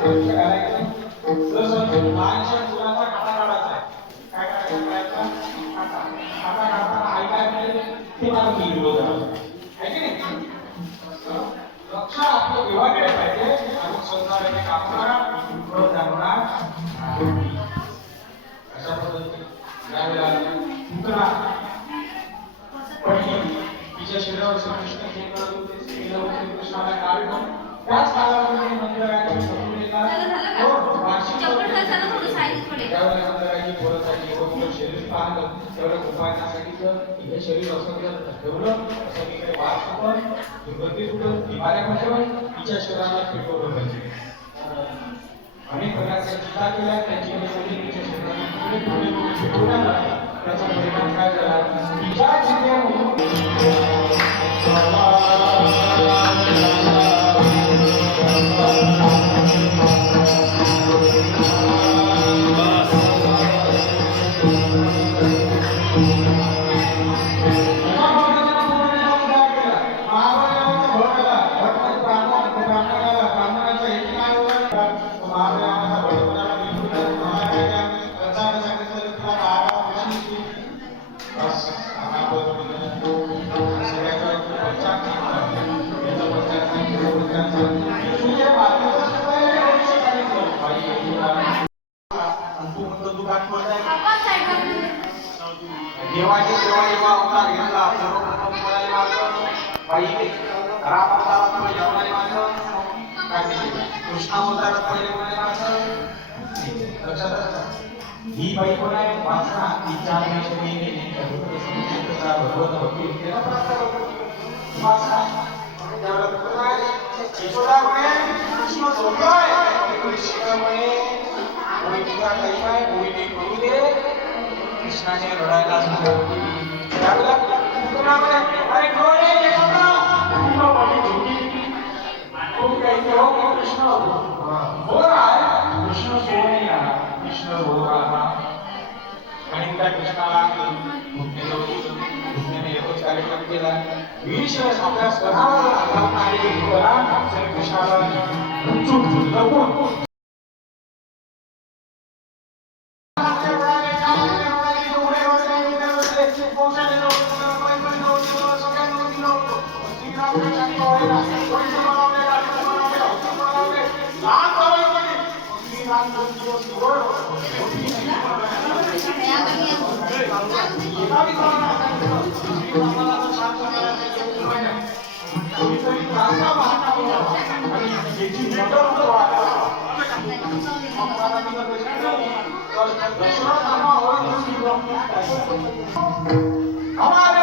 परीक्षा घालायची जसं लहानशा मुलाचा खाता काढायचा आहे काय करायचं खाता खाता काढताना आई काय म्हणजे ते मला मी विरोध आहे की नाही लक्ष आपलं विभागले पाहिजे आणि संसाराचे काम करा जाणार अशा पद्धतीने ज्यावेळेला पुतळा पडली तिच्या शरीरावर श्रीकृष्ण हे करत होते श्रीकृष्णाला काढून त्याच कालामध्ये मंदिराची त्यावेळेला मंदिराची बोलताची बरोबर शरीर पाहलं त्यावेळेला उपायनासाठी हे शरीर असं ठेवलं असं तिकडे वास होतं दुर्गती होतं बिमाऱ्या पडलं तिच्या शरीराला फिटवलं पाहिजे अनेक प्रकारच्या टीका केल्या त्यांची तिच्या शरीराला पुढे फिटवण्यात त्याचा परिणाम काय झाला तिच्या देवाचे सेवा अवतार घेतला सर्वप्रथम कोणाला मानलं बाई राम अवतारात पहिले कोणाला मानलं काय कृष्ण अवतारात पहिले कोणाला मानलं लक्षात ही बाई कोण आहे वासना तिच्या आत्म्याशी समजेचा भगवत भक्ती केला वासना त्यावेळेला यशोदा म्हणे कृष्ण झोपलाय कृष्ण म्हणे कोणी तुझा काही काय कोणी ते करू दे कृष्णाने रडायला सुरुवात केली त्यावेळेला पुन्हा म्हणे अरे कोण आहे यशोदा तुला माझी झोपी कोण काही तेव्हा कृष्ण बोल आहे कृष्ण सोडून आला कृष्ण बोल आला आणि त्या कृष्णाला कृष्णाने एकच कार्यक्रम केला विशेष आपल्या स्वतःवर आधार कृष्णाला लपून हमारे